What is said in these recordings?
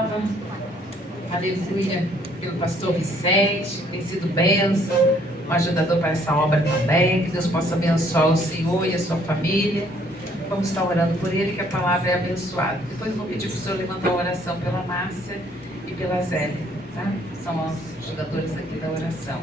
palavra. Aleluia. Pelo pastor Vicente, tem sido bênção, um ajudador para essa obra também. Que Deus possa abençoar o Senhor e a sua família. Vamos estar orando por ele, que a palavra é abençoada. Depois vou pedir para o senhor levantar a oração pela Márcia e pela Zélia, tá? São os ajudadores aqui da oração.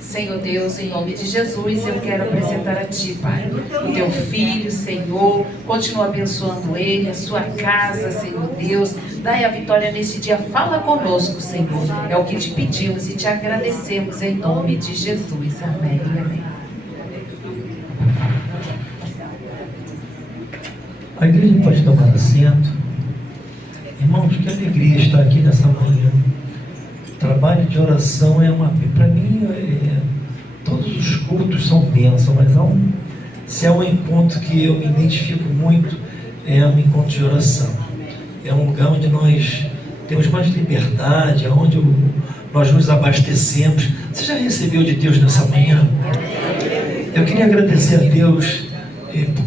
Senhor Deus, em nome de Jesus, eu quero apresentar a Ti, Pai, o Teu Filho, Senhor. Continua abençoando ele, a sua casa, Senhor Deus. Dai a vitória nesse dia. Fala conosco, Senhor. É o que te pedimos e te agradecemos em nome de Jesus. Amém. Amém. A igreja pode tomar assento. Irmãos, que alegria estar aqui nessa manhã. Trabalho de oração é para mim, todos os cultos são bênçãos, mas se há um encontro que eu me identifico muito, é um encontro de oração. É um lugar onde nós temos mais liberdade, onde nós nos abastecemos. Você já recebeu de Deus nessa manhã? Eu queria agradecer a Deus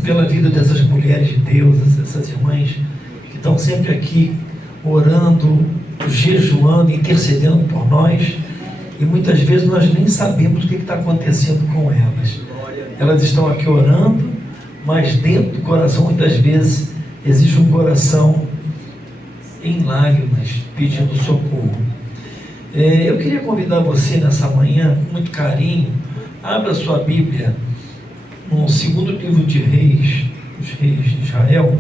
pela vida dessas mulheres de Deus, essas irmãs que estão sempre aqui orando, jejuando, intercedendo por nós, e muitas vezes nós nem sabemos o que está acontecendo com elas. Elas estão aqui orando, mas dentro do coração muitas vezes existe um coração em lágrimas, pedindo socorro. Eu queria convidar você nessa manhã, com muito carinho, abra sua Bíblia no segundo livro de Reis, os reis de Israel.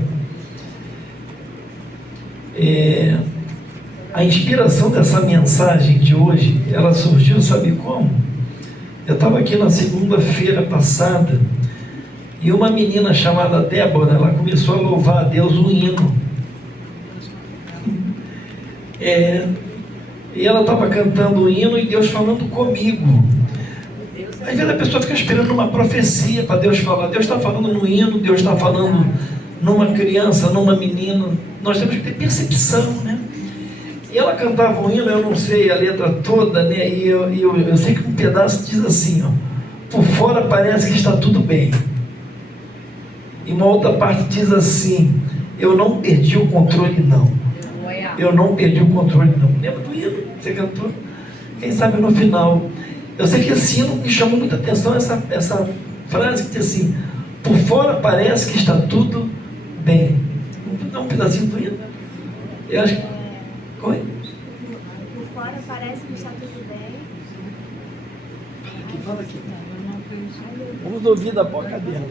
A inspiração dessa mensagem de hoje, ela surgiu, sabe como? Eu estava aqui na segunda-feira passada e uma menina chamada Débora, ela começou a louvar a Deus um hino. E ela estava cantando o hino e Deus falando comigo. Às vezes a pessoa fica esperando uma profecia para Deus falar. Deus está falando no hino, Deus está falando numa criança, numa menina. Nós temos que ter percepção, né? E ela cantava um hino, eu não sei a letra toda, né? E eu sei que um pedaço diz assim, ó: por fora parece que está tudo bem. E uma outra parte diz assim: eu não perdi o controle, não. Eu não perdi o controle, não. Lembra do hino? Você cantou? Quem sabe no final. Eu sei que esse hino me chamou muita atenção, essa frase que diz assim: por fora parece que está tudo bem. Vamos dar um pedacinho do hino? Eu acho que... Oi? Por fora parece que está tudo bem. Fala aqui. Vamos ouvir da boca dela.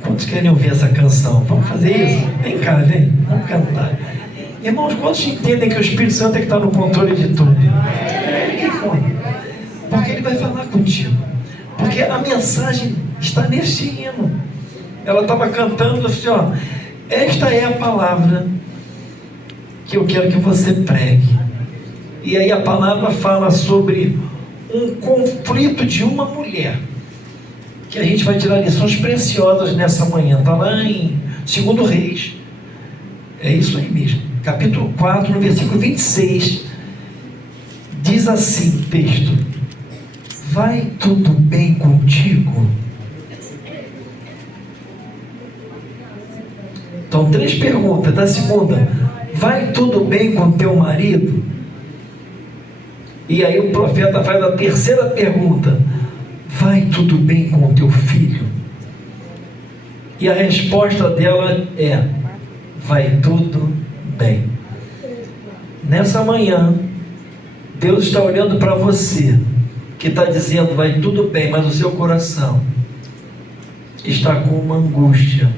Quantos querem ouvir essa canção? Vamos fazer isso? Vem cá, vem. Vamos cantar. Irmãos, quantos entendem que o Espírito Santo é que está no controle de tudo? Porque ele vai falar contigo. Porque a mensagem está neste hino. Ela estava cantando assim, ó: esta é a palavra que eu quero que você pregue. E aí a palavra fala sobre um conflito de uma mulher, que a gente vai tirar lições preciosas nessa manhã. Está lá em 2 Reis. É isso aí mesmo. Capítulo 4, no versículo 26. Diz assim o texto: vai tudo bem contigo? Então, 3 perguntas. Da segunda: vai tudo bem com teu marido? E aí o profeta faz a terceira pergunta: vai tudo bem com o teu filho? E a resposta dela é: vai tudo bem. Nessa manhã, Deus está olhando para você, que está dizendo vai tudo bem, mas o seu coração está com uma angústia.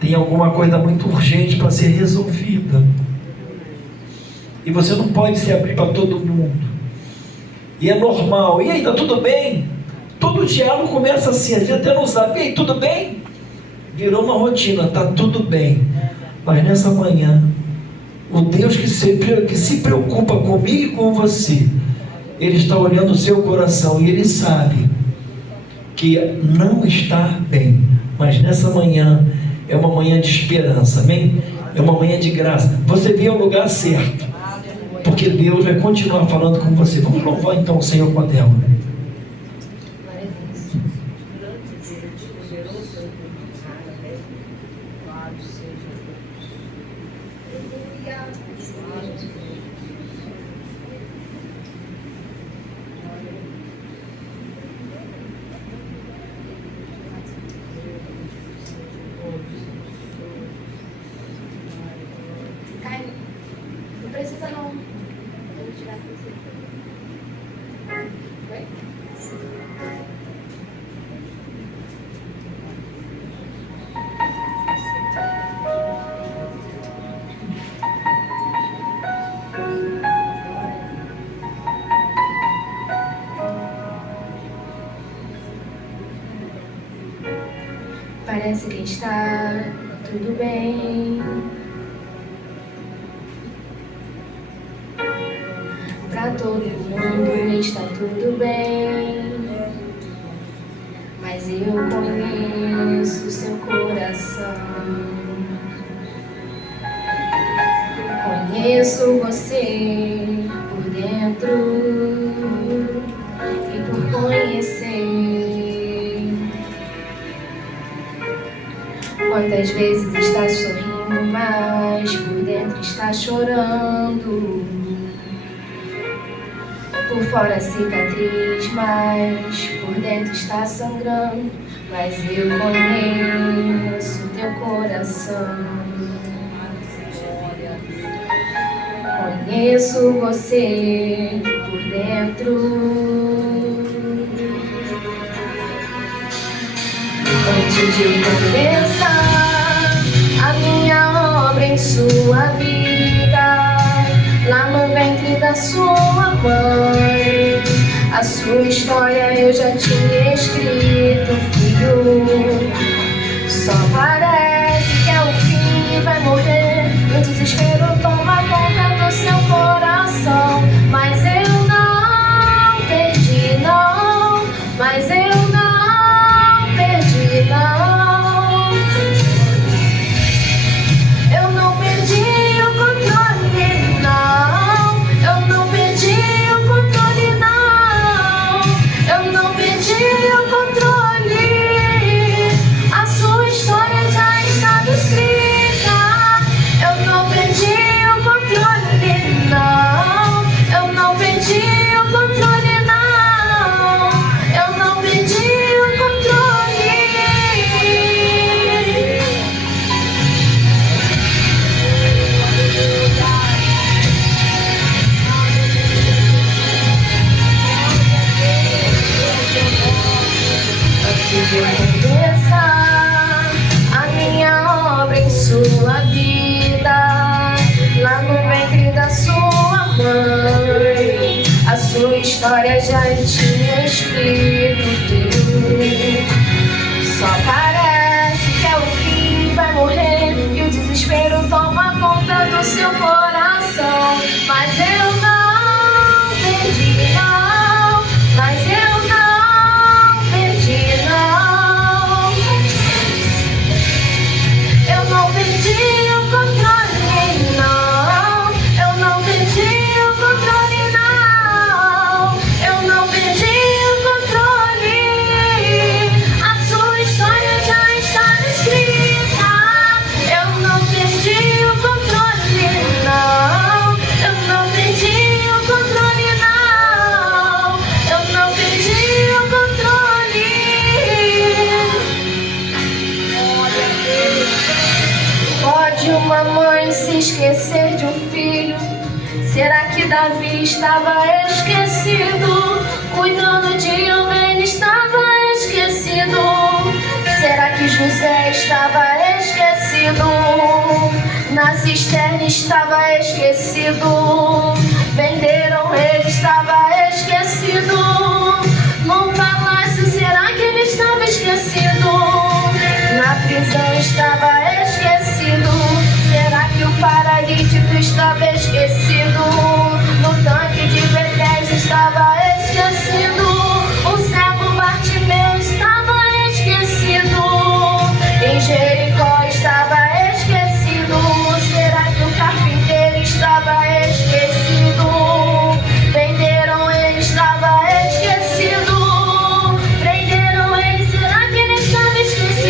Tem alguma coisa muito urgente para ser resolvida. E você não pode se abrir para todo mundo. E é normal. E aí, está tudo bem? Todo diálogo começa assim, a gente até não sabe. E aí, tudo bem? Virou uma rotina, está tudo bem. Mas nessa manhã, o Deus que se preocupa comigo e com você, Ele está olhando o seu coração e Ele sabe que não está bem. Mas nessa manhã é uma manhã de esperança, amém? É uma manhã de graça. Você veio ao lugar certo, porque Deus vai continuar falando com você. Vamos louvar então o Senhor com a dela. Caio, não precisa não. Vou tirar pra você. Oi? Parece que está tudo bem. Pra todo mundo está tudo bem. Mas eu conheço seu coração. Conheço você por dentro e por conhecer. Quantas vezes está sorrindo, mas por dentro está chorando. Por fora cicatriz, mas por dentro está sangrando. Mas eu conheço teu coração. Conheço você por dentro. Antes de começar a minha obra em sua vida, lá no ventre da sua mãe, a sua história eu já tinha escrito, filho. Só parece que é o fim e vai morrer, e o desespero toma conta do seu coração. Mas eu não perdi, não. Mas eu não perdi, não. Eu não perdi o controle, não. Eu não perdi o controle, não. Eu não perdi o controle. A sua história já está escrita. Eu não perdi o controle, não. Eu não perdi o controle, não. Eu não perdi o controle. Antes de começar a minha obra em sua vida, lá no ventre da sua mãe, a sua história já tinha escrito, filho. Só parece que é o fim, vai morrer, e o desespero toma conta do seu coração. Mas eu não perdi, não. Mas eu não perdi, não. Eu não perdi o controle, não. Eu não perdi o controle, não. Eu não perdi o controle. A sua história já está escrita. Eu não perdi o controle, não. Eu não perdi o controle, não. Eu não perdi o controle. Pode uma mãe se esquecer de um filho? Será que Davi estava esquecido? Cuidando de homem, ele estava esquecido. Será que José estava esquecido? Na cisterna estava esquecido. Venderam, ele estava esquecido. No palácio, será que ele estava esquecido? Na prisão estava esquecido. Será que o paralítico estava esquecido? No tanque de Betesda estava esquecido. O cego Bartimeu estava esquecido. Em Jericó estava esquecido. Será que o carpinteiro estava esquecido? Venderam, ele estava esquecido. Prenderam ele, será que ele estava esquecido?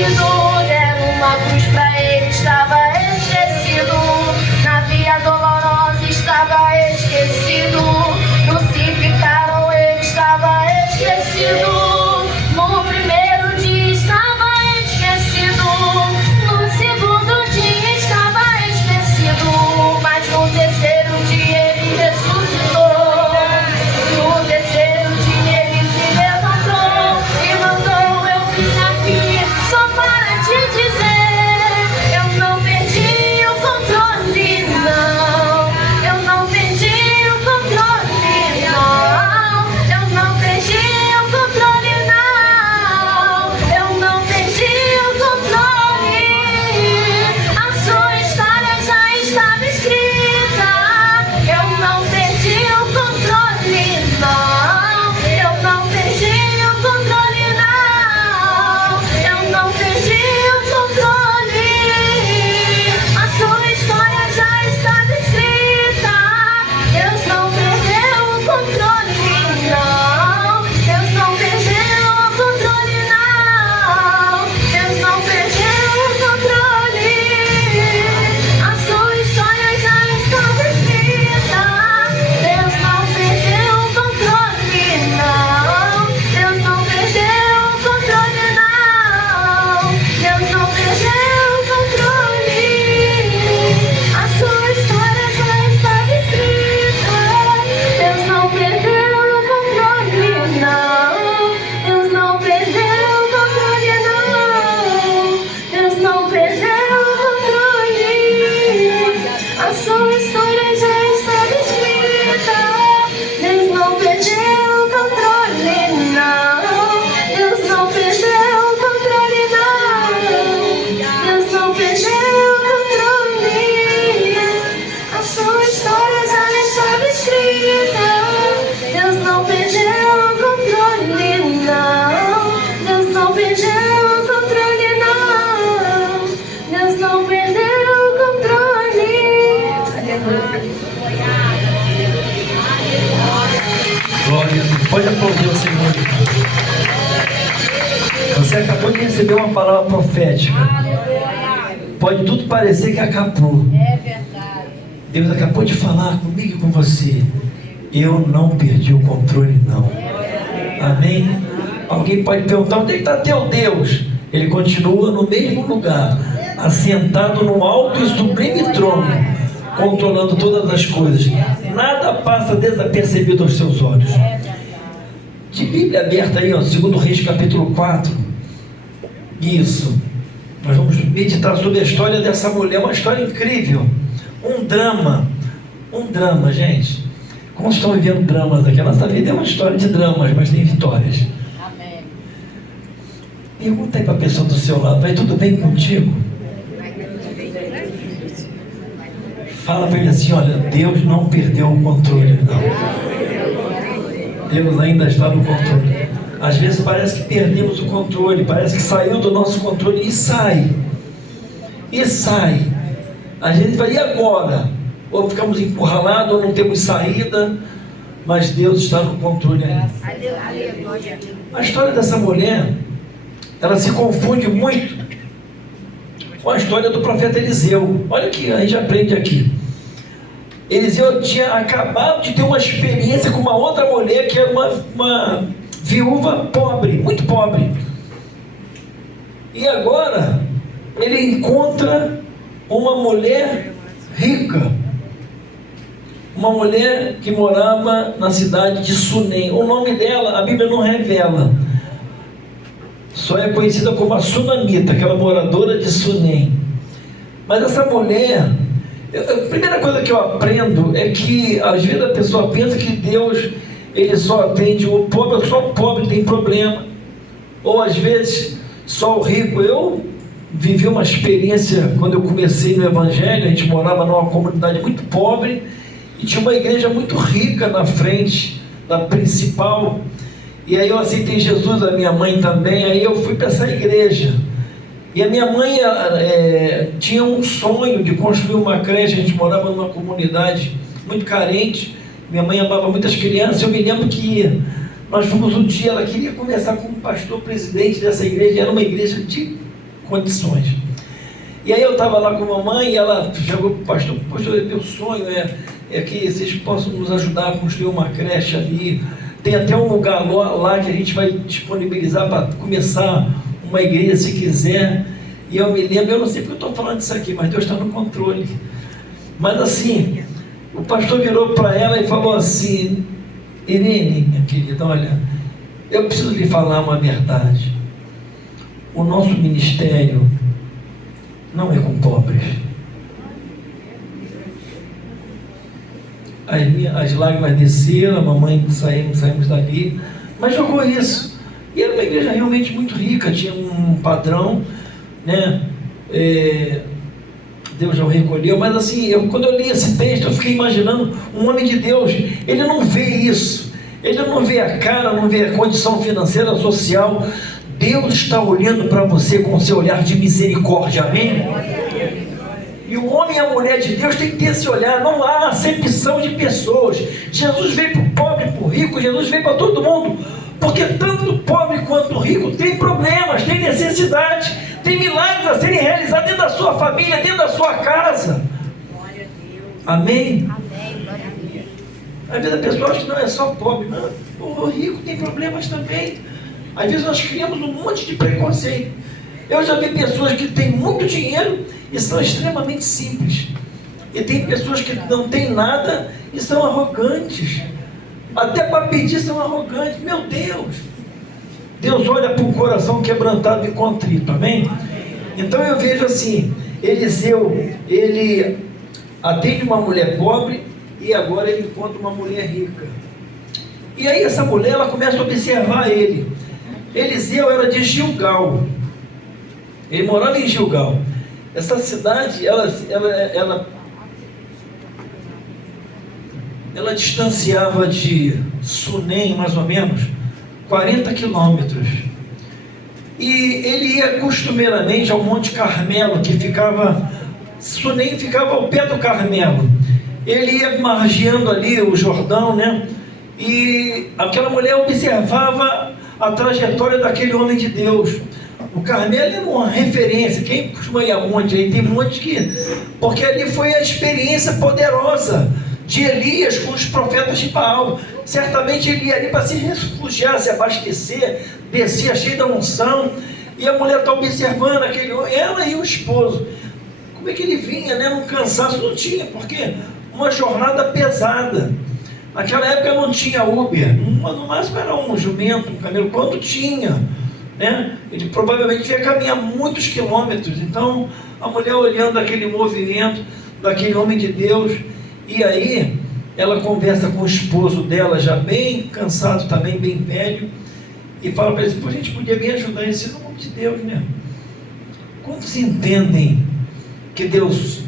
Pode aplaudir o Senhor. Você acabou de receber uma palavra profética. Pode tudo parecer que acabou. É verdade. Deus acabou de falar comigo e com você. Eu não perdi o controle, não. Amém? Alguém pode perguntar: onde está teu Deus? Ele continua no mesmo lugar, assentado no alto e sublime trono, controlando todas as coisas. Nada passa desapercebido aos seus olhos. De Bíblia aberta aí, ó, 2 Reis capítulo 4. Isso. Nós vamos meditar sobre a história dessa mulher, uma história incrível. Um drama, gente. Como estão vivendo dramas aqui? A nossa vida é uma história de dramas, mas tem vitórias. Amém. Pergunta aí para a pessoa do seu lado: vai tudo bem contigo? Fala para ele assim: olha, Deus não perdeu o controle, não. Deus ainda está no controle. Às vezes parece que perdemos o controle, parece que saiu do nosso controle e sai. A gente vai: e agora? Ou ficamos encurralados, ou não temos saída, mas Deus está no controle ainda. A história dessa mulher, ela se confunde muito com a história do profeta Eliseu. Olha que a gente aprende aqui. Eliseu tinha acabado de ter uma experiência com uma outra mulher que era uma viúva pobre, muito pobre. E agora ele encontra uma mulher rica, uma mulher que morava na cidade de Sunem. O nome dela a Bíblia não revela, só é conhecida como a Sunamita, aquela moradora de Sunem. Mas essa mulher, a primeira coisa que eu aprendo é que às vezes a pessoa pensa que Deus, ele só atende o pobre, só o pobre tem problema, ou às vezes só o rico. Eu vivi uma experiência quando eu comecei no Evangelho. A gente morava numa comunidade muito pobre e tinha uma igreja muito rica na frente, na principal. E aí eu aceitei Jesus, a minha mãe também. Aí eu fui para essa igreja. E a minha mãe tinha um sonho de construir uma creche. A gente morava numa comunidade muito carente. Minha mãe amava muitas crianças. Eu me lembro que nós fomos um dia, ela queria conversar com o pastor presidente dessa igreja. Era uma igreja de condições. E aí eu estava lá com a mamãe e ela chegou para o pastor: poxa, meu sonho é que vocês possam nos ajudar a construir uma creche ali. Tem até um lugar lá que a gente vai disponibilizar para começar uma igreja, se quiser. E eu me lembro, eu não sei porque eu estou falando isso aqui, mas Deus está no controle. Mas assim, o pastor virou para ela e falou assim: Irene, minha querida, olha, eu preciso lhe falar uma verdade. O nosso ministério não é com pobres. As lágrimas desceram, a mamãe saímos dali, mas jogou isso. E era uma igreja realmente muito rica, tinha um padrão, né? Deus já o recolheu, mas assim, quando eu li esse texto, eu fiquei imaginando um homem de Deus. Ele não vê isso, ele não vê a cara, não vê a condição financeira, social. Deus está olhando para você com o seu olhar de misericórdia, amém? E o homem e a mulher de Deus tem que ter esse olhar. Não há acepção de pessoas. Jesus veio para o pobre e para o rico. Jesus veio para todo mundo, porque tanto o pobre quanto o rico tem problemas, tem necessidade, tem milagres a serem realizados dentro da sua família, dentro da sua casa. Amém? Às vezes a pessoa acha que não é só pobre, não. O rico tem problemas também. Às vezes nós criamos um monte de preconceito. Eu já vi pessoas que têm muito dinheiro e são extremamente simples. E tem pessoas que não têm nada e são arrogantes. Até para pedir são arrogantes. Meu Deus! Deus olha para um coração quebrantado e contrito, amém? Então eu vejo assim, Eliseu, ele atende uma mulher pobre e agora ele encontra uma mulher rica. E aí essa mulher, ela começa a observar ele. Eliseu era de Gilgal. Ele morava em Gilgal. Essa cidade, ela distanciava de Sunem, mais ou menos, 40 quilômetros. E ele ia costumeiramente ao Monte Carmelo, que ficava... Sunem ficava ao pé do Carmelo. Ele ia margeando ali o Jordão, né? E aquela mulher observava a trajetória daquele homem de Deus. O Carmelo era uma referência. Quem costuma ir aonde? Aí tem monte que... Porque ali foi a experiência poderosa de Elias com os profetas de Baal. Certamente ele ia ali para se refugiar, se abastecer, descia cheio da unção. E a mulher está observando aquele homem, ela e o esposo. Como é que ele vinha, né? Num cansaço, não tinha, porque uma jornada pesada. Naquela época não tinha Uber, no máximo era um jumento, um camelo, quando tinha, né? Ele provavelmente ia caminhar muitos quilômetros. Então a mulher olhando aquele movimento daquele homem de Deus, e aí ela conversa com o esposo dela, já bem cansado também, bem velho, e fala para ele: pô, a gente podia bem ajudar esse nome de Deus, né? Quantos entendem que Deus...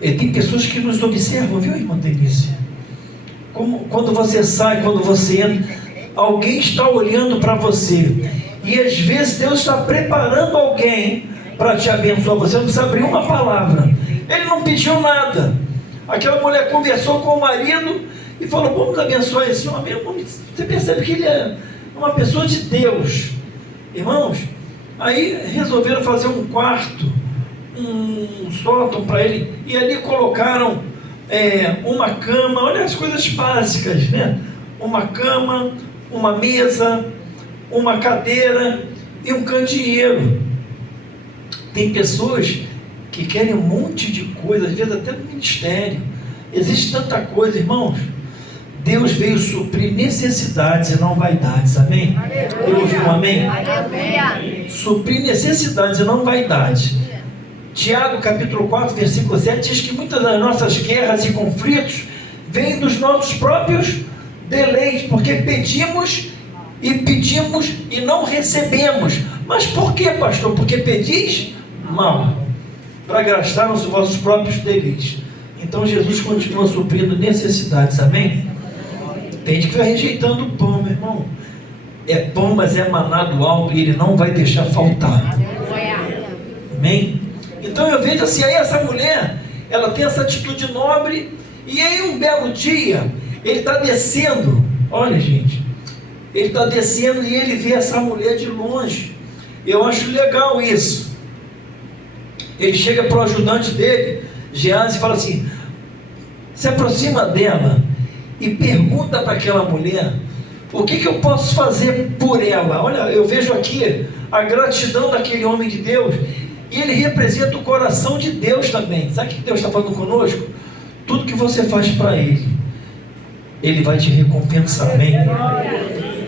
tem pessoas que nos observam, viu, irmã Denise? Quando você sai, quando você entra, alguém está olhando para você. E às vezes Deus está preparando alguém para te abençoar. Você não precisa abrir uma palavra. Ele não pediu nada. Aquela mulher conversou com o marido e falou: vamos abençoar esse homem. Você percebe que ele é uma pessoa de Deus. Irmãos, aí resolveram fazer um quarto, um sótão para ele. E ali colocaram uma cama. Olha as coisas básicas, né? Uma cama, uma mesa, uma cadeira e um candeeiro. Tem pessoas que querem um monte de coisa, às vezes até no ministério. Existe tanta coisa, irmãos. Deus veio suprir necessidades e não vaidades, amém? Eu ouvi um amém? Suprir necessidades e não vaidades. Tiago capítulo 4, versículo 7 diz que muitas das nossas guerras e conflitos vêm dos nossos próprios deleites, porque pedimos e não recebemos. Mas por que, pastor? Porque pedis mal, para gastar nos vossos próprios deleites. Então Jesus continua suprindo necessidades, amém? Tem gente que vai rejeitando o pão, meu irmão. É pão, mas é maná do alto, e ele não vai deixar faltar. Amém? Então eu vejo assim, aí essa mulher, ela tem essa atitude nobre, e aí um belo dia, ele está descendo, olha gente, ele está descendo e ele vê essa mulher de longe. Eu acho legal isso. Ele chega para o ajudante dele, Geazi, e fala assim: se aproxima dela e pergunta para aquela mulher, o que eu posso fazer por ela? Olha, eu vejo aqui a gratidão daquele homem de Deus, e ele representa o coração de Deus também. Sabe o que Deus está falando conosco? Tudo que você faz para Ele, Ele vai te recompensar, amém?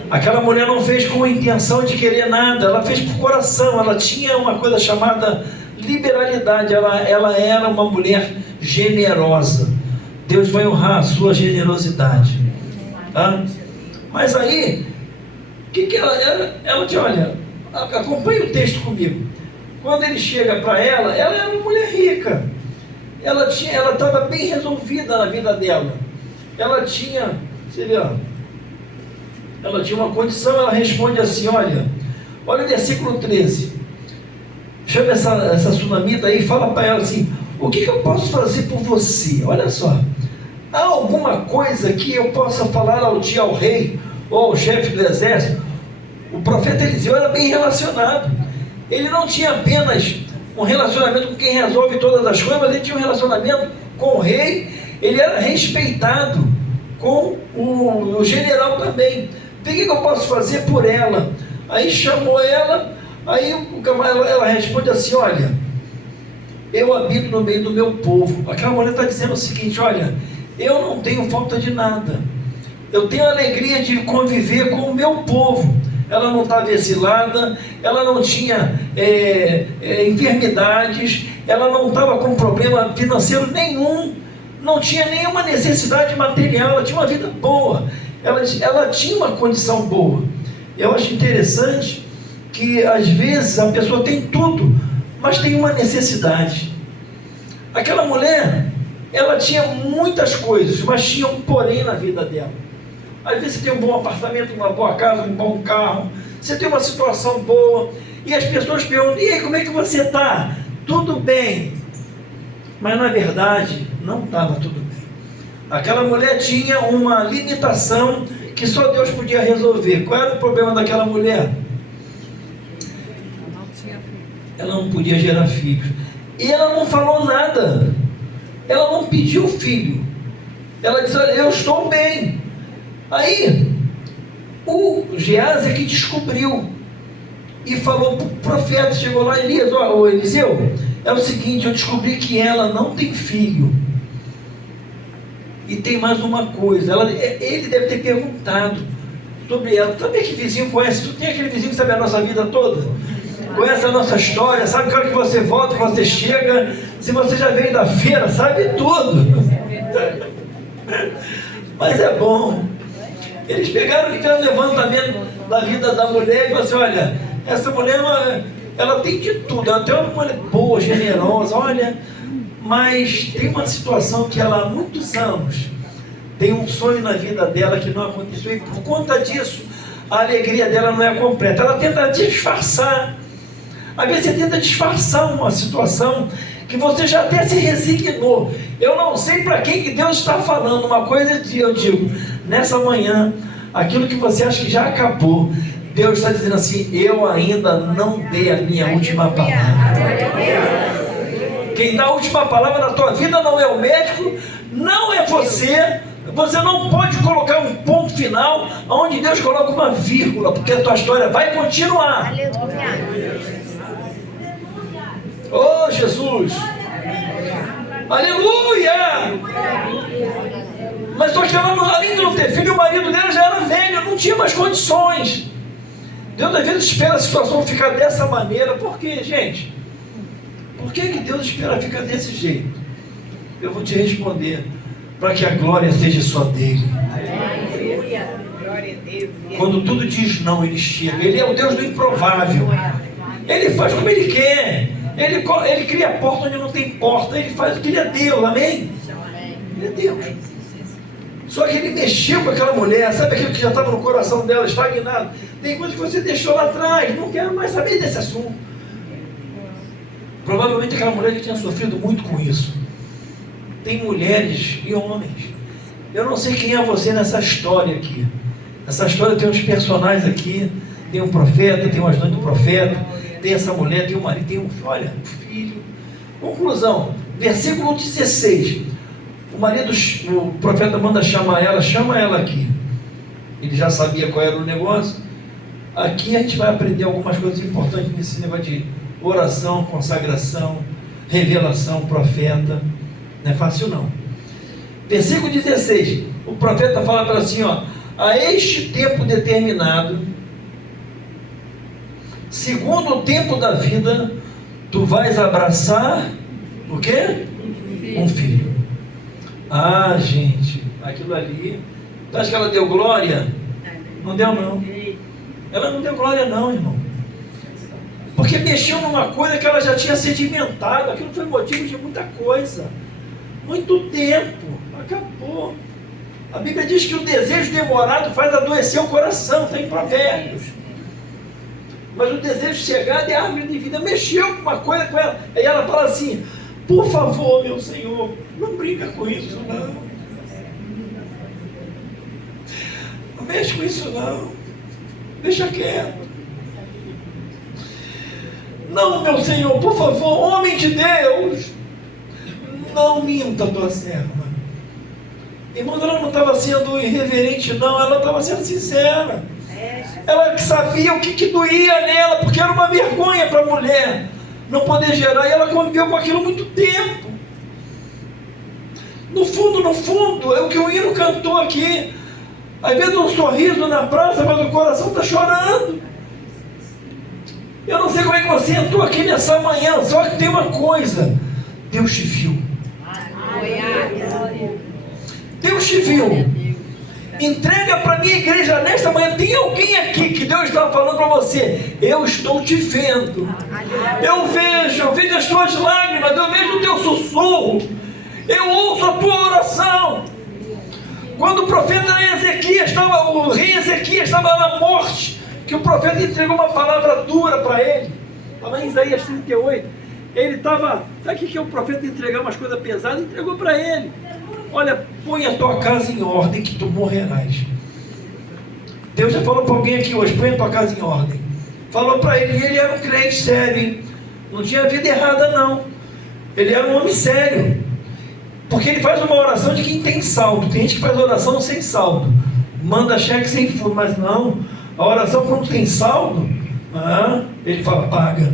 Aquela mulher não fez com a intenção de querer nada, ela fez por coração. Ela tinha uma coisa chamada liberalidade, ela era uma mulher generosa. Deus vai honrar a sua generosidade, tá? Mas aí, o que ela diz? Olha, acompanhe o texto comigo. Quando ele chega para ela era uma mulher rica. Ela estava bem resolvida na vida dela. Ela tinha, você vê, ó, ela tinha uma condição. Ela responde assim: olha o versículo 13. Chama essa sunamita aí e fala para ela assim: o que eu posso fazer por você? Olha só, há alguma coisa que eu possa falar ao rei ou ao chefe do exército? O profeta Eliseu era bem relacionado. Ele não tinha apenas um relacionamento com quem resolve todas as coisas, mas ele tinha um relacionamento com o rei. Ele era respeitado com o general também. O que eu posso fazer por ela? Aí chamou ela. Aí ela responde assim: olha, eu habito no meio do meu povo. Aquela mulher está dizendo o seguinte: olha, eu não tenho falta de nada, eu tenho a alegria de conviver com o meu povo. Ela não estava exilada, ela não tinha enfermidades, ela não estava com problema financeiro nenhum, não tinha nenhuma necessidade material, ela tinha uma vida boa, ela tinha uma condição boa. Eu acho interessante que às vezes a pessoa tem tudo, mas tem uma necessidade. Aquela mulher, ela tinha muitas coisas, mas tinha um porém na vida dela. Às vezes você tem um bom apartamento, uma boa casa, um bom carro, você tem uma situação boa, e as pessoas perguntam: e aí, como é que você está? Tudo bem. Mas na verdade não estava tudo bem. Aquela mulher tinha uma limitação que só Deus podia resolver. Qual era o problema daquela mulher? Ela não podia gerar filhos. E ela não falou nada. Ela não pediu filho. Ela disse: olha, eu estou bem. Aí, o Geazi é que descobriu. E falou para o profeta, chegou lá, Elias: ó, ô Eliseu, é o seguinte, eu descobri que ela não tem filho. E tem mais uma coisa, ele deve ter perguntado sobre ela. Sabe que vizinho conhece? Tu tem aquele vizinho que sabe a nossa vida toda? Conhece a nossa história, sabe que hora que você volta, que você chega, se você já veio da feira, sabe tudo. Mas é bom. Eles pegaram e fizeram um levantamento da vida da mulher e falaram assim: olha, essa mulher, ela tem de tudo, ela tem uma mulher boa, generosa, olha, mas tem uma situação que ela há muitos anos tem um sonho na vida dela que não aconteceu, e por conta disso a alegria dela não é completa. Ela tenta disfarçar. Às vezes você tenta disfarçar uma situação que você já até se resignou. Eu não sei para quem que Deus está falando. Uma coisa eu digo, nessa manhã, aquilo que você acha que já acabou, Deus está dizendo assim: eu ainda não dei a minha última palavra. Quem dá a última palavra na tua vida não é o médico, não é você. Você não pode colocar um ponto final onde Deus coloca uma vírgula, porque a tua história vai continuar. Oh, Jesus! Aleluia! Mas só que ela, além de não ter filho, o marido dela já era velho, não tinha mais condições. Deus às vezes espera a situação ficar dessa maneira. Por quê, gente? Por que Deus espera ficar desse jeito? Eu vou te responder: para que a glória seja só dele. Quando tudo diz não, ele chega. Ele é o Deus do improvável. Ele faz como ele quer. Ele cria porta onde não tem porta. Ele faz o que ele é Deus, amém? Ele é Deus. Só que ele mexeu com aquela mulher. Sabe aquilo que já estava no coração dela, estagnado? Tem coisas que você deixou lá atrás. Não quero mais saber desse assunto. Provavelmente aquela mulher já tinha sofrido muito com isso. Tem mulheres e homens. Eu não sei quem é você nessa história aqui. Essa história tem uns personagens aqui. Tem um profeta, tem um ajudante do profeta, tem essa mulher, tem um marido, tem um filho. Conclusão, versículo 16. O profeta manda chama ela aqui. Ele já sabia qual era o negócio. Aqui a gente vai aprender algumas coisas importantes nesse negócio de oração, consagração, revelação, profeta. Não é fácil não. Versículo 16. O profeta fala para assim, ó: a este tempo determinado, segundo o tempo da vida, tu vais abraçar o quê? Um filho. Ah, gente, aquilo ali, tu acha que ela deu glória? Não deu não. Ela não deu glória não, irmão. Porque mexeu numa coisa que ela já tinha sedimentado. Aquilo foi motivo de muita coisa. Muito tempo. Acabou. A Bíblia diz que o desejo demorado faz adoecer o coração. Está em Provérbios. Mas o desejo cegado é árvore de vida. Mexeu com uma coisa com ela. Aí ela fala assim: por favor, meu Senhor, não brinca com isso não. Não mexe com isso não. Deixa quieto. Não, meu Senhor, por favor, homem de Deus, não minta a tua serva. Irmão, ela não estava sendo irreverente não, ela estava sendo sincera. Ela sabia o que doía nela, porque era uma vergonha para a mulher não poder gerar, e ela conviveu com aquilo muito tempo. No fundo, é o que o hino cantou aqui. Às vezes um sorriso na praça, mas o coração está chorando. Eu não sei como é que você entrou aqui nessa manhã, só que tem uma coisa: Deus te viu. Deus te viu. Entrega para a minha igreja nesta manhã. Tem alguém aqui que Deus está falando para você: eu estou te vendo. Eu vejo as tuas lágrimas, eu vejo o teu sussurro, eu ouço a tua oração. Quando o profeta Ezequias o rei Ezequias estava na morte, que o profeta entregou uma palavra dura para ele, estava em Isaías 38, ele estava, sabe o que é o profeta entregar umas coisas pesadas? Entregou para ele: olha, põe a tua casa em ordem que tu morrerás. Deus já falou para alguém aqui hoje, põe a tua casa em ordem. Falou para ele, e ele era um crente sério, hein? Não tinha vida errada não. Ele era um homem sério. Porque ele faz uma oração de quem tem saldo. Tem gente que faz oração sem saldo. Manda cheque sem fundo, mas não. A oração quando tem saldo, ele fala, paga.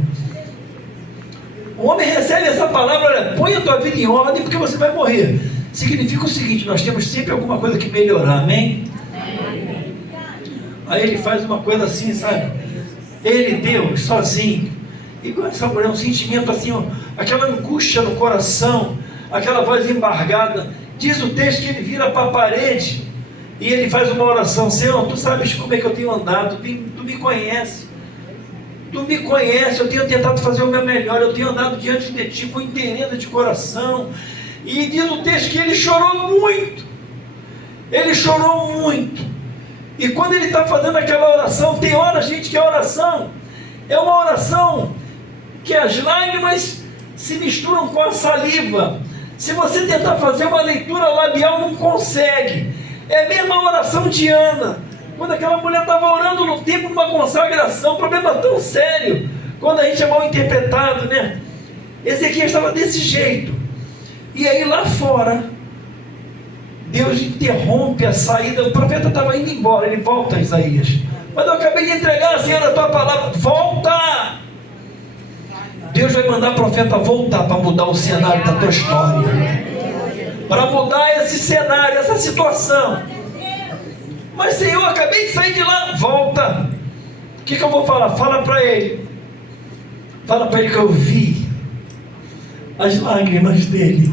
O homem recebe essa palavra, olha, põe a tua vida em ordem porque você vai morrer. Significa o seguinte, nós temos sempre alguma coisa que melhorar, amém? Aí ele faz uma coisa assim, sabe? Ele, Deus, sozinho. Igual essa mulher, um sentimento assim, ó, aquela angústia no coração, aquela voz embargada. Diz o texto que ele vira para a parede e ele faz uma oração. Senhor, tu sabes como é que eu tenho andado, tu me conhece. Tu me conhece, eu tenho tentado fazer o meu melhor, eu tenho andado diante de ti com interesse de coração. E diz o texto que ele chorou muito. Ele chorou muito. E quando ele está fazendo aquela oração, tem hora, gente, que a oração é uma oração que as lágrimas se misturam com a saliva. Se você tentar fazer uma leitura labial, não consegue. É a mesma oração de Ana. Quando aquela mulher estava orando no templo de uma consagração, problema tão sério, quando a gente é mal interpretado, né? Ezequias estava desse jeito. E aí lá fora, Deus interrompe a saída. O profeta estava indo embora, ele volta a Isaías. Mas eu acabei de entregar, Senhor, a tua palavra. Volta! Deus vai mandar o profeta voltar para mudar o cenário da tua história. Para mudar esse cenário, essa situação. Mas Senhor, eu acabei de sair de lá. Volta! O que eu vou falar? Fala para ele. Fala para ele que eu vi as lágrimas dele.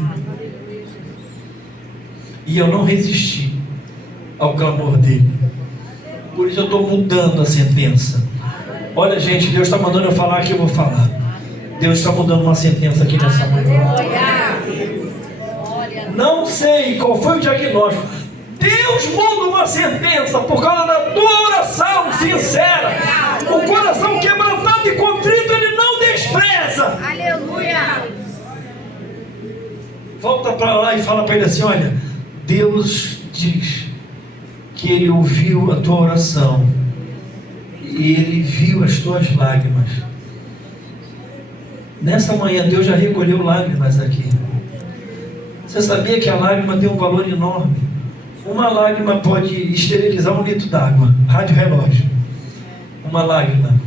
E eu não resisti ao clamor dele. Por isso eu estou mudando a sentença. Olha, gente, Deus está mandando eu falar aqui, eu vou falar. Deus está mudando uma sentença aqui nessa manhã. Não sei qual foi o diagnóstico. Deus muda uma sentença por causa da tua oração sincera. O coração quebrantado e contrito ele não despreza. Aleluia. Volta para lá e fala para ele assim, olha, Deus diz que ele ouviu a tua oração e ele viu as tuas lágrimas. Nessa manhã Deus já recolheu lágrimas aqui. Você sabia que a lágrima tem um valor enorme? Uma lágrima pode esterilizar 1 litro d'água. Rádio relógio. Uma lágrima.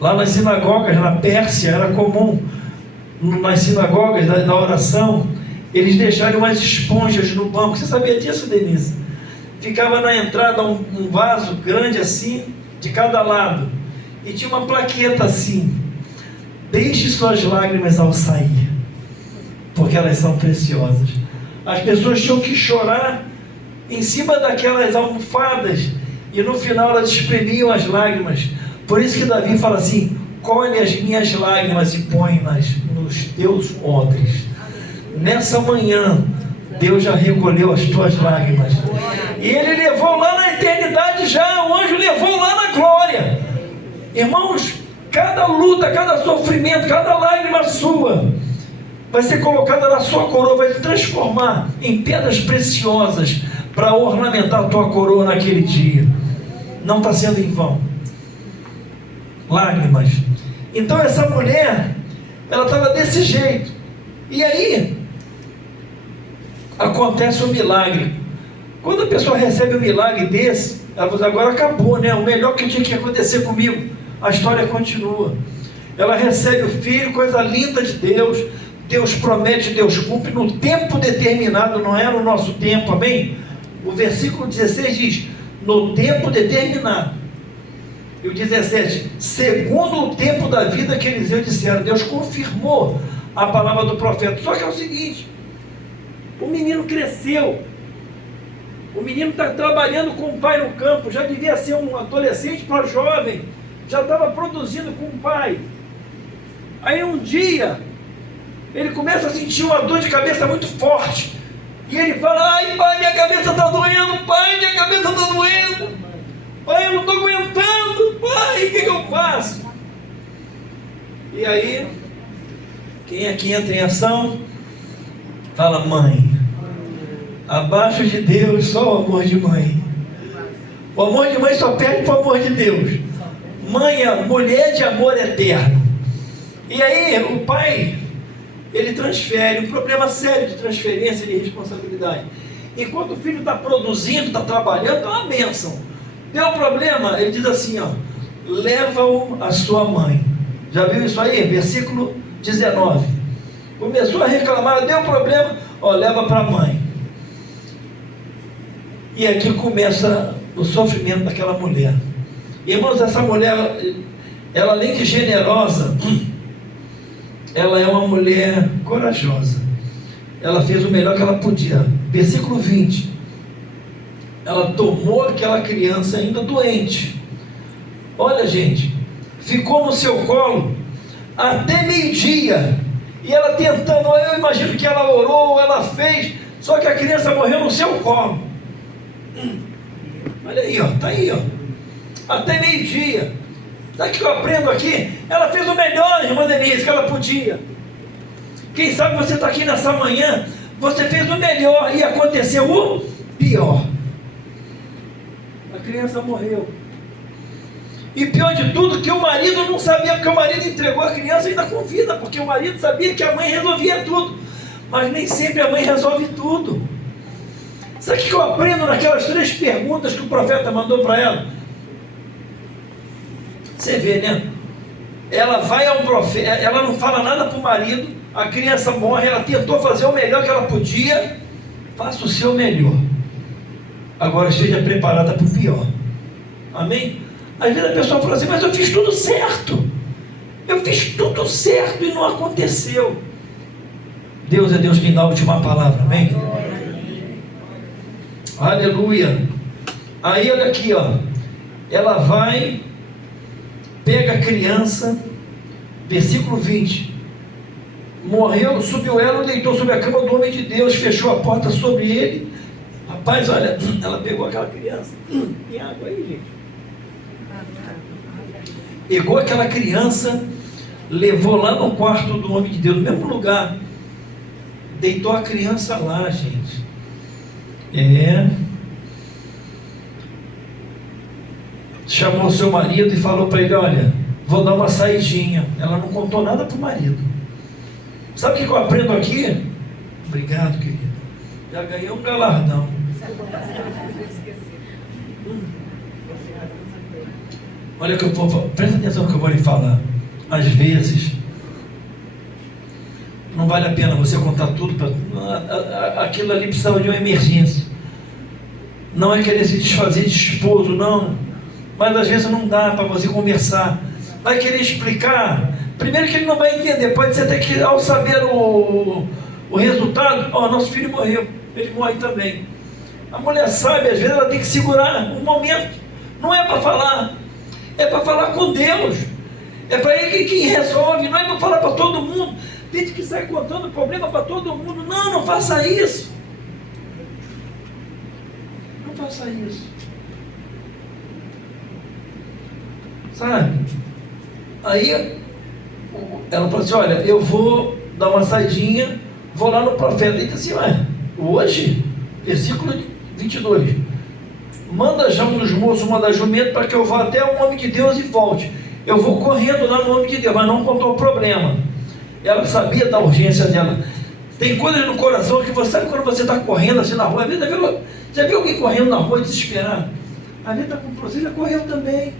Lá nas sinagogas, na Pérsia, era comum, nas sinagogas da oração, eles deixarem umas esponjas no banco. Você sabia disso, Denise? Ficava na entrada um vaso grande assim, de cada lado. E tinha uma plaqueta assim: deixe suas lágrimas ao sair, porque elas são preciosas. As pessoas tinham que chorar em cima daquelas almofadas, e no final elas espremiam as lágrimas. Por isso que Davi fala assim: colhe as minhas lágrimas e põe-nas nos teus odres. Nessa manhã, Deus já recolheu as tuas lágrimas. E Ele levou lá na eternidade já, o anjo levou lá na glória. Irmãos, cada luta, cada sofrimento, cada lágrima sua vai ser colocada na sua coroa, vai se transformar em pedras preciosas para ornamentar a tua coroa naquele dia. Não está sendo em vão. Lágrimas. Então essa mulher, ela estava desse jeito. E aí acontece um milagre. Quando a pessoa recebe um milagre desse, ela fala, agora acabou, né? O melhor que tinha que acontecer comigo. A história continua. Ela recebe o filho, coisa linda de Deus. Deus promete, Deus cumpre no tempo determinado, não é no nosso tempo, amém? O versículo 16 diz, no tempo determinado. E o 17, segundo o tempo da vida que Eliseu disseram. Deus confirmou a palavra do profeta. Só que é o seguinte, o menino cresceu, o menino está trabalhando com o pai no campo, já devia ser um adolescente para jovem, já estava produzindo com o pai. Aí um dia, ele começa a sentir uma dor de cabeça muito forte, e ele fala, ai pai, minha cabeça está doendo, pai, minha cabeça está doendo, pai, eu não estou aguentando, pai, o que eu faço? E aí, quem aqui entra em ação? Fala, mãe. Abaixo de Deus, só o amor de mãe. O amor de mãe só perde para o amor de Deus. Mãe é mulher de amor eterno. E aí o pai, ele transfere, um problema sério de transferência de responsabilidade. Enquanto o filho está produzindo, está trabalhando, é uma bênção. Deu problema, ele diz assim, ó, leva-o à sua mãe. Já viu isso aí? Versículo 19. Começou a reclamar, deu problema, ó, leva para a mãe. E aqui começa o sofrimento daquela mulher. Irmãos, essa mulher, ela além de generosa, ela é uma mulher corajosa. Ela fez o melhor que ela podia. Versículo 20. Ela tomou aquela criança ainda doente. Olha, gente, ficou no seu colo até meio-dia. E ela tentando, eu imagino que ela orou, ela fez, só que a criança morreu no seu colo. Olha aí, ó, tá aí, ó. Até meio-dia. Sabe o que eu aprendo aqui? Ela fez o melhor, irmã Denise, que ela podia. Quem sabe você está aqui nessa manhã, você fez o melhor e aconteceu o pior. A criança morreu. E pior de tudo, que o marido não sabia, porque o marido entregou a criança ainda com vida, porque o marido sabia que a mãe resolvia tudo. Mas nem sempre a mãe resolve tudo. Sabe o que eu aprendo naquelas 3 perguntas que o profeta mandou para ela? Você vê, né? Ela vai ao profeta, ela não fala nada para o marido, a criança morre, ela tentou fazer o melhor que ela podia. Faça o seu melhor. Agora esteja preparada para o pior. Amém? Às vezes a pessoa fala assim, mas eu fiz tudo certo. Eu fiz tudo certo e não aconteceu. Deus é Deus que dá a última palavra, amém? Aleluia. Aí olha aqui, ó. Ela vai, pega a criança, versículo 20. Morreu, subiu ela, deitou sobre a cama do homem de Deus, fechou a porta sobre ele. Rapaz, olha, ela pegou aquela criança. Tem água aí, gente? Pegou aquela criança, levou lá no quarto do homem de Deus, no mesmo lugar. Deitou a criança lá, gente. Chamou seu marido e falou para ele, olha, vou dar uma saidinha. Ela não contou nada para o marido. Sabe o que eu aprendo aqui? Obrigado, querido. Já ganhei um galardão. Olha que eu vou, presta atenção no que eu vou lhe falar. Às vezes não vale a pena você contar tudo aquilo ali precisava de uma emergência. Não é querer se desfazer de esposo, não. Mas às vezes não dá para você conversar. Vai querer explicar. Primeiro que ele não vai entender. Pode ser até que ao saber o resultado, nosso filho morreu, ele morre também. A mulher sabe, às vezes ela tem que segurar um momento. Não é para falar. É para falar com Deus. É para Ele quem resolve. Não é para falar para todo mundo. Tem que sair contando problema para todo mundo. Não, não faça isso. Não faça isso. Sabe? Aí ela falou assim, olha, eu vou dar uma saidinha, vou lá no profeta. Ele disse assim, hoje, versículo 22, manda já um dos moços, manda jumento, para que eu vá até o homem de Deus e volte. Eu vou correndo lá no homem de Deus, mas não contou o problema. Ela sabia da urgência dela. Tem coisas no coração que você sabe quando você está correndo assim na rua. Às vezes já viu alguém correndo na rua desesperado? Às vezes está com você, já correu também.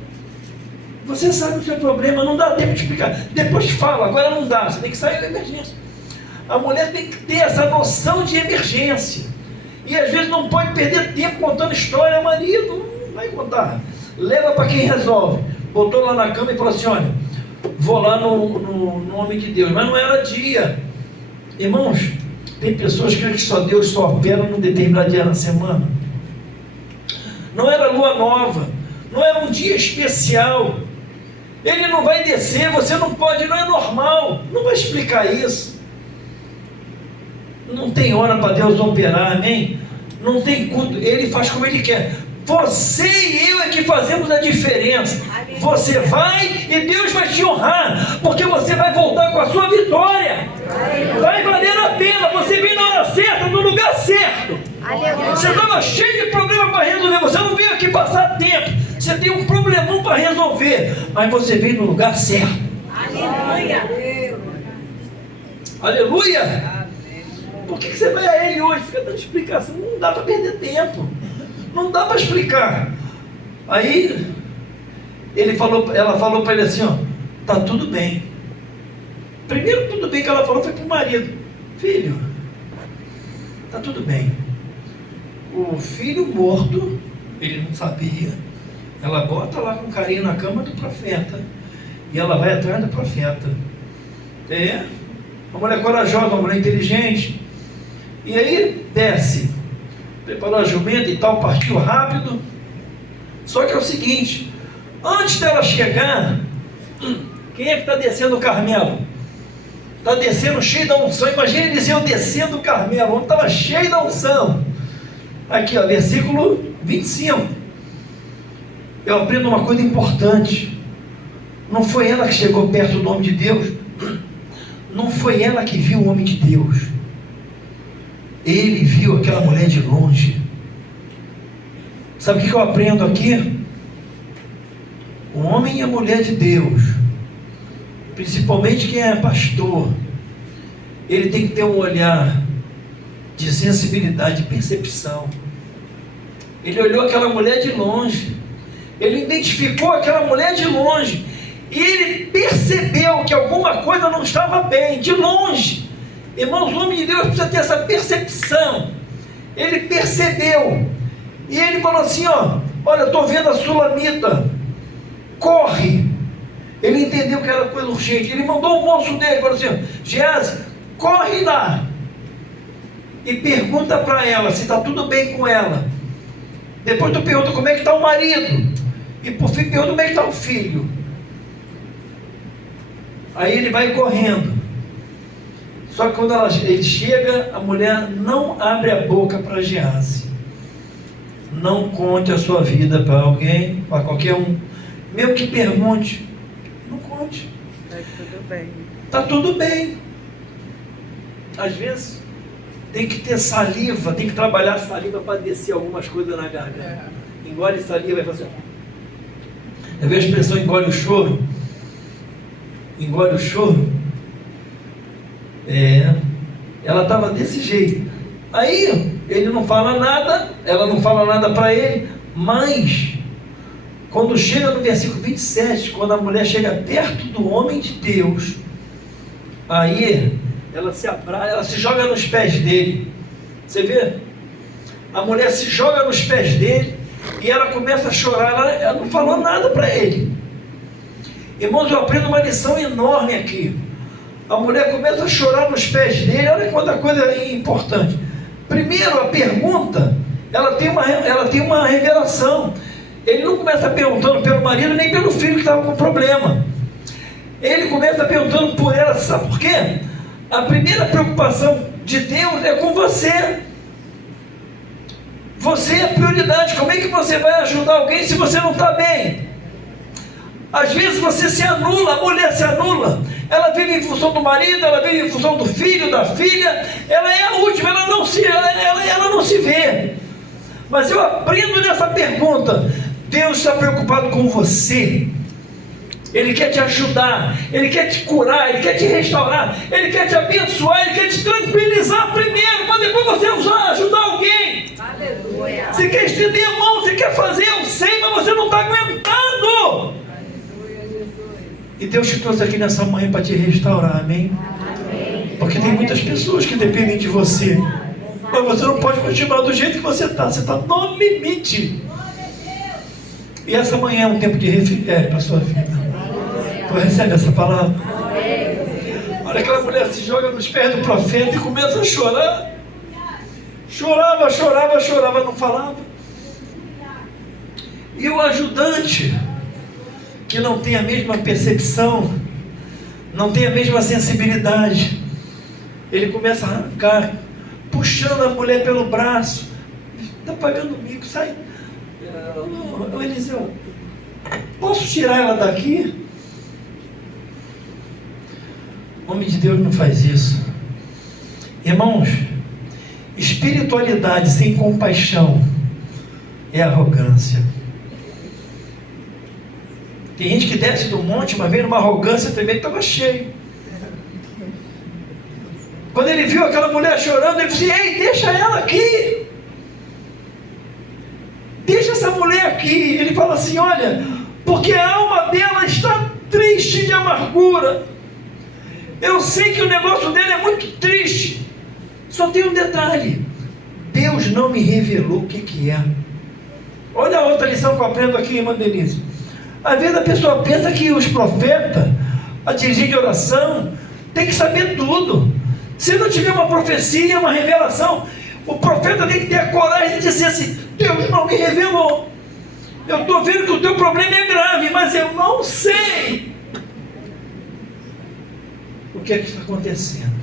Você sabe o seu problema, não dá tempo de explicar. Depois fala, agora não dá, você tem que sair da emergência. A mulher tem que ter essa noção de emergência. E às vezes não pode perder tempo contando história ao marido, não vai contar. Leva para quem resolve. Botou lá na cama e falou assim, olha, vou lá no homem de Deus. Mas não era dia. Irmãos, tem pessoas que Deus só opera num determinado dia na semana. Não era lua nova, não era um dia especial. Ele não vai descer, você não pode, não é normal. Não vai explicar isso. Não tem hora para Deus operar, amém? Não tem culto, Ele faz como Ele quer. Você e eu é que fazemos a diferença. Você vai e Deus vai te honrar, porque você vai voltar com a sua vitória. Vai valer a pena. Você veio na hora certa, no lugar certo. Você estava cheio de problema para resolver. Você não veio aqui passar tempo, você tem um problemão para resolver, mas você veio no lugar certo. Aleluia! Aleluia! Por que você vai a ele hoje? Fica dando explicação, não dá para perder tempo, não dá para explicar. Aí ela falou para ele assim, ó, tá tudo bem. Primeiro tudo bem que ela falou foi para o marido: filho, tá tudo bem. O filho morto, ele não sabia. Ela bota lá com carinho na cama do profeta e ela vai atrás do profeta. Uma mulher corajosa, uma mulher inteligente. E aí desce, preparou a jumenta e tal, partiu rápido. Só que é o seguinte, antes dela chegar, quem é que está descendo o Carmelo? Está descendo cheio da unção. Imagina eles iam descendo o Carmelo, onde estava cheio da unção. Aqui, ó, versículo 25. Eu aprendo uma coisa importante. Não foi ela que chegou perto do homem de Deus. Não foi ela que viu o homem de Deus. Ele viu aquela mulher de longe. Sabe o que eu aprendo aqui? O homem e a mulher de Deus, principalmente quem é pastor, ele tem que ter um olhar de sensibilidade, de percepção. Ele olhou aquela mulher de longe, ele identificou aquela mulher de longe, e ele percebeu que alguma coisa não estava bem, de longe. Irmãos, o homem de Deus precisa ter essa percepção. Ele percebeu, e ele falou assim, ó, olha, eu estou vendo a sulamita, corre. Ele entendeu que era coisa urgente, ele mandou o moço dele, falou assim, Geazi, corre lá, e pergunta para ela se está tudo bem com ela. Depois tu pergunta como é que está o marido, e por fim pergunta como é que está o filho. Aí ele vai correndo. Só que quando ele chega, a mulher não abre a boca para Geazi. Não conte a sua vida para alguém, para qualquer um, mesmo que pergunte, não conte. Está tudo bem. Está tudo bem. Às vezes tem que ter saliva, tem que trabalhar saliva para descer algumas coisas na garganta. Engole saliva e fala assim. Eu vejo a expressão engole o choro. Engole o choro. Ela estava desse jeito. Aí ele não fala nada, ela não fala nada para ele, mas quando chega no versículo 27, quando a mulher chega perto do homem de Deus, aí ela se abraça, ela se joga nos pés dele. Você vê? A mulher se joga nos pés dele e ela começa a chorar. Ela não falou nada para ele. Irmãos, eu aprendo uma lição enorme aqui. A mulher começa a chorar nos pés dele. Olha quanta coisa importante. Primeiro, a pergunta, ela tem uma revelação. Ele não começa perguntando pelo marido nem pelo filho que estava com problema. Ele começa perguntando por ela. Sabe por quê? A primeira preocupação de Deus é com você. Você é a prioridade. Como é que você vai ajudar alguém se você não está bem? Às vezes você se anula, a mulher se anula. Ela vive em função do marido, ela vive em função do filho, da filha. Ela é a última, ela não se vê. Mas eu aprendo nessa pergunta. Deus está preocupado com você. Ele quer te ajudar, Ele quer te curar, Ele quer te restaurar, Ele quer te abençoar, Ele quer te tranquilizar primeiro, para depois você ajudar alguém. Aleluia. Você quer estender a mão, você quer fazer, eu sei, mas você não está aguentando. E Deus te trouxe aqui nessa manhã para te restaurar, amém? Porque tem muitas pessoas que dependem de você, mas você não pode continuar do jeito que você está no limite. E essa manhã é um tempo de refrigério para a sua vida. Tu recebe essa palavra? Olha, aquela mulher se joga nos pés do profeta e começa a chorar. Chorava, não falava. E o ajudante, que não tem a mesma percepção, não tem a mesma sensibilidade, ele começa a arrancar, puxando a mulher pelo braço. Está pagando mico, sai. Eliseu, posso tirar ela daqui? O homem de Deus não faz isso. Irmãos, espiritualidade sem compaixão é arrogância. Tem gente que desce do monte, mas vem numa arrogância tremenda, estava cheio. Quando ele viu aquela mulher chorando, ele disse: ei, deixa ela aqui. Deixa essa mulher aqui. Ele fala assim: olha, porque a alma dela está triste de amargura. Eu sei que o negócio dele é muito triste. Só tem um detalhe: Deus não me revelou o que é. Olha a outra lição que eu aprendo aqui, irmã Denise. Às vezes a pessoa pensa que os profetas, a dirigir de oração, tem que saber tudo. Se não tiver uma profecia, uma revelação, o profeta tem que ter a coragem de dizer assim: Deus não me revelou. Eu estou vendo que o teu problema é grave, mas eu não sei o que é que está acontecendo.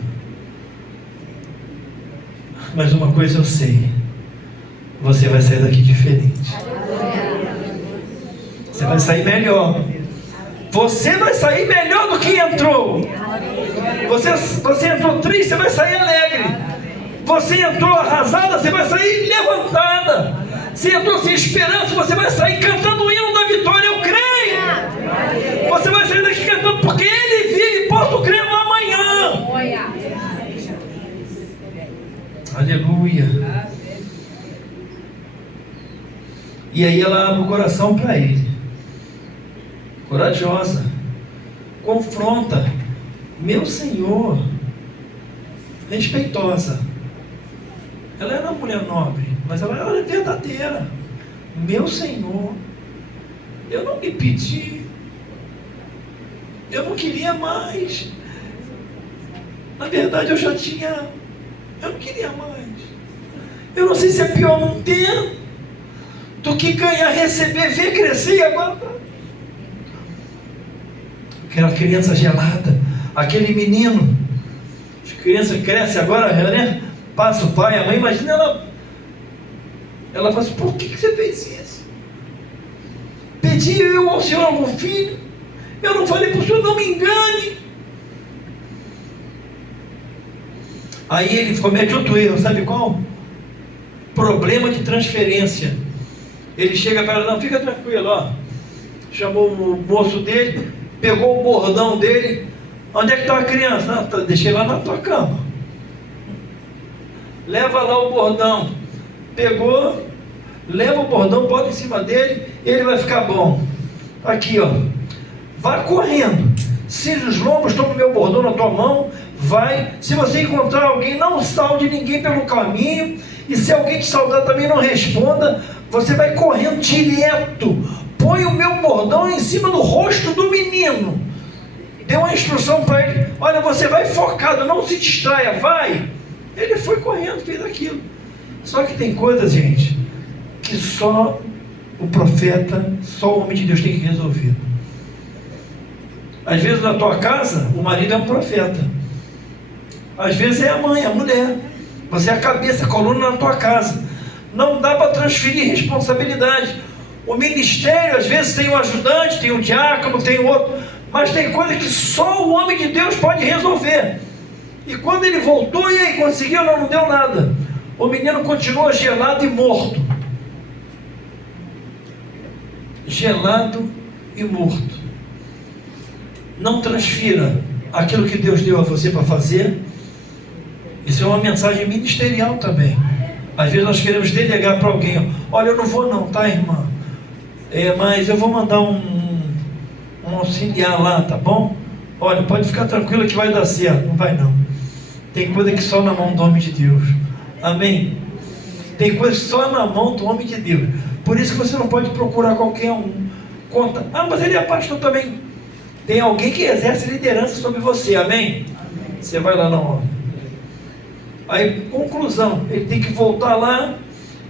Mas uma coisa eu sei: você vai sair daqui diferente. Você vai sair melhor. Você vai sair melhor do que entrou. Você entrou triste, você vai sair alegre. Você entrou arrasada, você vai sair levantada. Você entrou sem esperança, você vai sair cantando o hino da vitória. Eu creio. Você vai sair daqui cantando, porque Ele vive, posso crer no amanhã. Aleluia. E aí ela abre o coração para ele. Corajosa. Confronta. Meu Senhor. Respeitosa. Ela era uma mulher nobre, mas ela era verdadeira. Meu Senhor, eu não lhe pedi. Eu não queria mais. Na verdade eu já tinha. Eu não queria mais. Eu não sei se é pior não ter do que ganhar, receber, ver crescer e agora. Aquela criança gelada, aquele menino. As crianças crescem agora, né? Passa o pai, a mãe, imagina ela fala assim: por que você fez isso? Pedi eu ao Senhor algum filho? Eu não falei para o Senhor, não me engane. Aí ele comete outro erro, sabe qual? Problema de transferência. Ele chega para ela: não, fica tranquilo, ó. Chamou o moço dele, pegou o bordão dele. Onde é que está a criança? Não, deixei lá na tua cama. Leva lá o bordão. Pegou, leva o bordão, bota em cima dele, ele vai ficar bom. Aqui, ó. Vá correndo. Se os lombos estão no meu bordão na tua mão, vai. Se você encontrar alguém, não salde ninguém pelo caminho. E se alguém te saudar também, não responda. Você vai correndo direto. Põe o meu bordão em cima do rosto do menino. Deu uma instrução para ele: olha, você vai focado, não se distraia, vai. Ele foi correndo, fez aquilo. Só que tem coisas, gente, que só o profeta, só o homem de Deus tem que resolver. Às vezes na tua casa, o marido é um profeta. Às vezes é a mãe, a mulher. Você é a cabeça, a coluna na tua casa. Não dá para transferir responsabilidade. O ministério, às vezes, tem um ajudante, tem um diácono, tem o outro. Mas tem coisa que só o homem de Deus pode resolver. E quando ele voltou, e aí, conseguiu? Não deu nada. O menino continuou gelado e morto. Gelado e morto. Não transfira aquilo que Deus deu a você para fazer. Isso é uma mensagem ministerial também. Às vezes nós queremos delegar para alguém: olha, eu não vou não, tá, irmã? Mas eu vou mandar um auxiliar lá, tá bom? Olha, pode ficar tranquila que vai dar certo. Não vai não. Tem coisa que só na mão do homem de Deus. Amém? Tem coisa só na mão do homem de Deus. Por isso que você não pode procurar qualquer um. Conta: ah, mas ele é pastor também. Tem alguém que exerce liderança sobre você. Amém? Você vai lá na hora. Aí, conclusão, ele tem que voltar lá.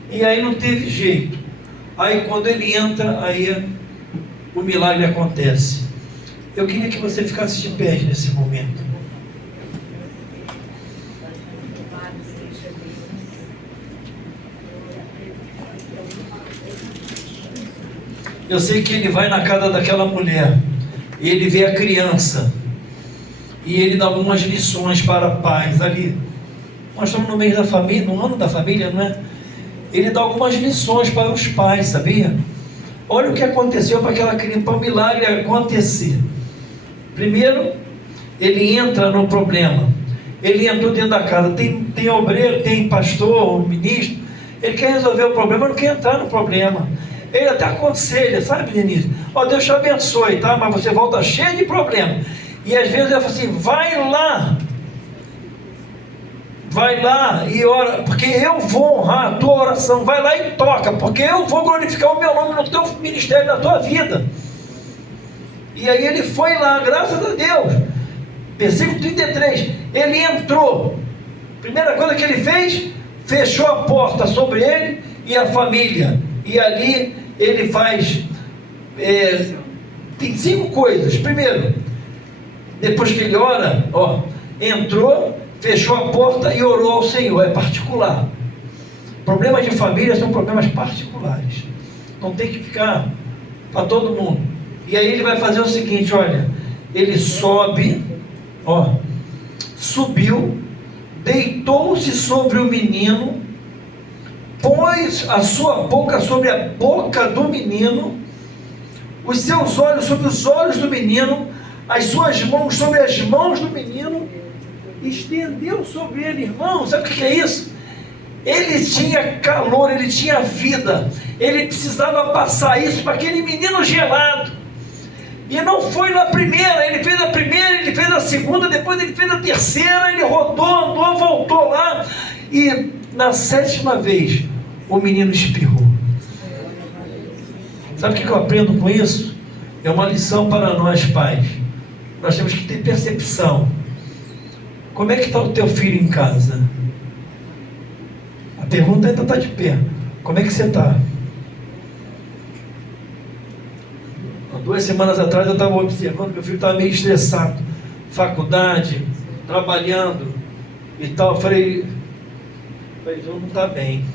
E aí não teve jeito. Aí quando ele entra, aí o milagre acontece. Eu queria que você ficasse de pé nesse momento. Eu sei que ele vai na casa daquela mulher, e ele vê a criança, e ele dá algumas lições para pais ali. Nós estamos no mês da família, no ano da família, não é? Ele dá algumas lições para os pais, sabia? Olha o que aconteceu para aquela criança, para o milagre acontecer. Primeiro, ele entra no problema. Ele entrou dentro da casa. Tem obreiro, tem pastor, ministro. Ele quer resolver o problema, não quer entrar no problema. Ele até aconselha, sabe, Denise? Ó, Deus te abençoe, tá? Mas você volta cheio de problema. E às vezes ele fala assim, vai lá e ora, porque eu vou honrar a tua oração. Vai lá e toca, porque eu vou glorificar o meu nome no teu ministério, na tua vida. E aí ele foi lá, graças a Deus. Versículo 33, ele entrou. Primeira coisa que ele fez, fechou a porta sobre ele e a família. E ali ele faz, tem 5 coisas. Primeiro, depois que ele ora, entrou, fechou a porta e orou ao Senhor. É particular. Problemas de família são problemas particulares. Não tem que ficar para todo mundo. E aí ele vai fazer o seguinte, olha, ele sobe, subiu, deitou-se sobre o menino, pôs a sua boca sobre a boca do menino, os seus olhos sobre os olhos do menino, as suas mãos sobre as mãos do menino, estendeu sobre ele, irmão. Sabe o que é isso? Ele tinha calor, ele tinha vida, ele precisava passar isso para aquele menino gelado. E não foi na primeira, ele fez a primeira, ele fez a segunda, depois ele fez a terceira, ele rodou, andou, voltou lá, e na 7ª vez, o menino espirrou. Sabe o que eu aprendo com isso? É uma lição para nós pais. Nós temos que ter percepção. Como é que está o teu filho em casa? A pergunta ainda está de pé. Como é que você está? 2 semanas atrás eu estava observando, meu filho estava meio estressado, faculdade, trabalhando e tal. Eu falei, João não está bem,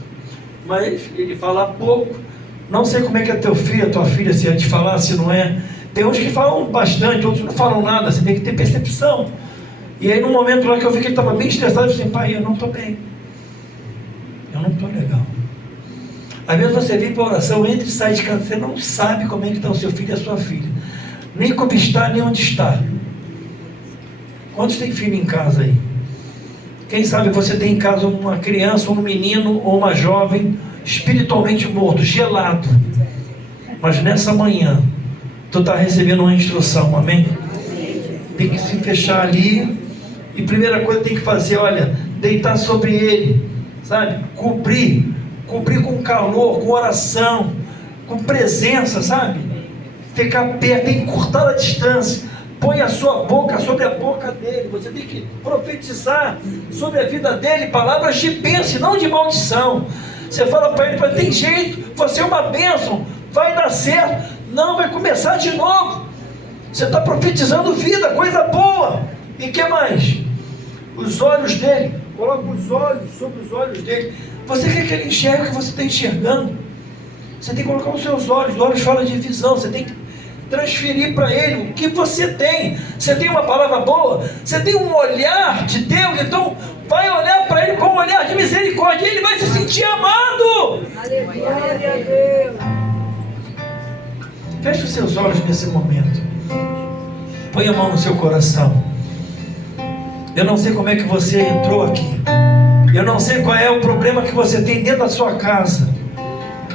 mas ele fala pouco. Não sei como é que é teu filho, a tua filha, se é de falar, se não é. Tem uns que falam bastante, outros não falam nada. Você tem que ter percepção. E aí, no momento lá que eu vi que ele estava bem estressado, eu disse, pai, eu não estou bem, eu não estou legal. Às vezes você vem para a oração, entra e sai de casa, você não sabe como é que está o seu filho e a sua filha, nem como está, nem onde está. Quantos tem filho em casa aí? Quem sabe você tem em casa uma criança, um menino ou uma jovem espiritualmente morto, gelado, mas nessa manhã tu está recebendo uma instrução, amém? Tem que se fechar ali, e primeira coisa que tem que fazer, olha, deitar sobre ele, sabe? Cobrir com calor, com oração, com presença, sabe? Ficar perto, tem que cortar a distância. Põe a sua boca sobre a boca dele. Você tem que profetizar sobre a vida dele palavras de bênção, não de maldição. Você fala para ele, tem jeito, você é uma bênção, vai dar certo. Não, vai começar de novo. Você está profetizando vida, coisa boa. E o que mais? Os olhos dele, coloca os olhos sobre os olhos dele. Você quer que ele enxergue o que você está enxergando? Você tem que colocar os seus olhos falam de visão, você tem que transferir para ele o que você tem. Você tem uma palavra boa, você tem um olhar de Deus, então vai olhar para ele com um olhar de misericórdia, ele vai se sentir amado. Glória a Deus. Feche os seus olhos nesse momento, põe a mão no seu coração. Eu não sei como é que você entrou aqui, eu não sei qual é o problema que você tem dentro da sua casa,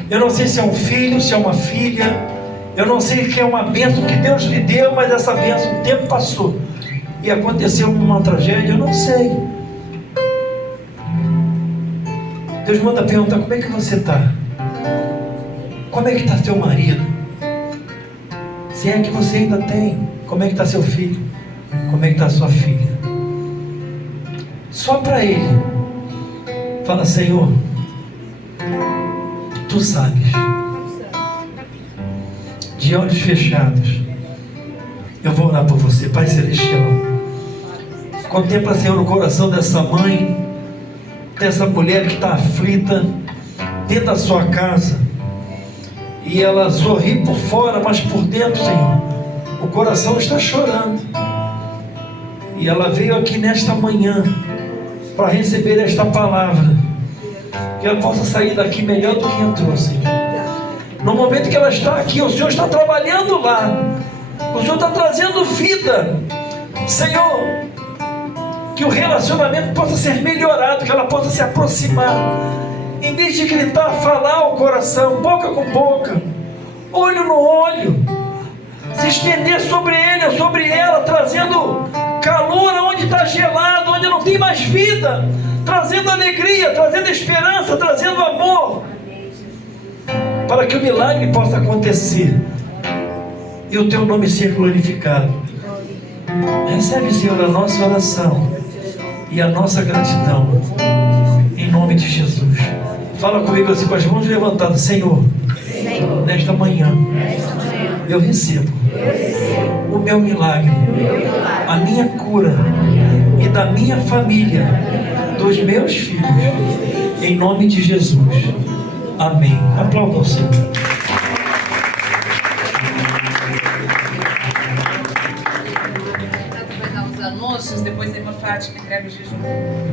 eu não sei se é um filho, se é uma filha, eu não sei que é uma bênção que Deus lhe deu, mas essa bênção, o tempo passou e aconteceu uma tragédia, eu não sei. Deus manda perguntar, como é que você está? Como é que está seu marido? Se é que você ainda tem, como é que está seu filho? Como é que está sua filha? Só para ele, fala, Senhor, tu sabes. De olhos fechados, eu vou orar por você, Pai Celestial. Contempla, Senhor, o coração dessa mãe, dessa mulher que está aflita dentro da sua casa, e ela sorri por fora, mas por dentro, Senhor, o coração está chorando. E ela veio aqui nesta manhã para receber esta palavra, que ela possa sair daqui melhor do que entrou, Senhor. No momento que ela está aqui, o Senhor está trabalhando lá. O Senhor está trazendo vida. Senhor, que o relacionamento possa ser melhorado, que ela possa se aproximar. Em vez de gritar, falar ao coração, boca com boca, olho no olho, se estender sobre ele ou sobre ela, trazendo calor onde está gelado, onde não tem mais vida, trazendo alegria, trazendo esperança, trazendo amor, para que o milagre possa acontecer e o teu nome ser glorificado. Recebe, Senhor, a nossa oração e a nossa gratidão, em nome de Jesus. Fala comigo assim, com as mãos levantadas. Senhor, nesta manhã eu recebo o meu milagre, a minha cura e da minha família, dos meus filhos, em nome de Jesus. Amém. Aplauda o Senhor. Vai dar os anúncios, depois a irmã Fátima entrega o jejum.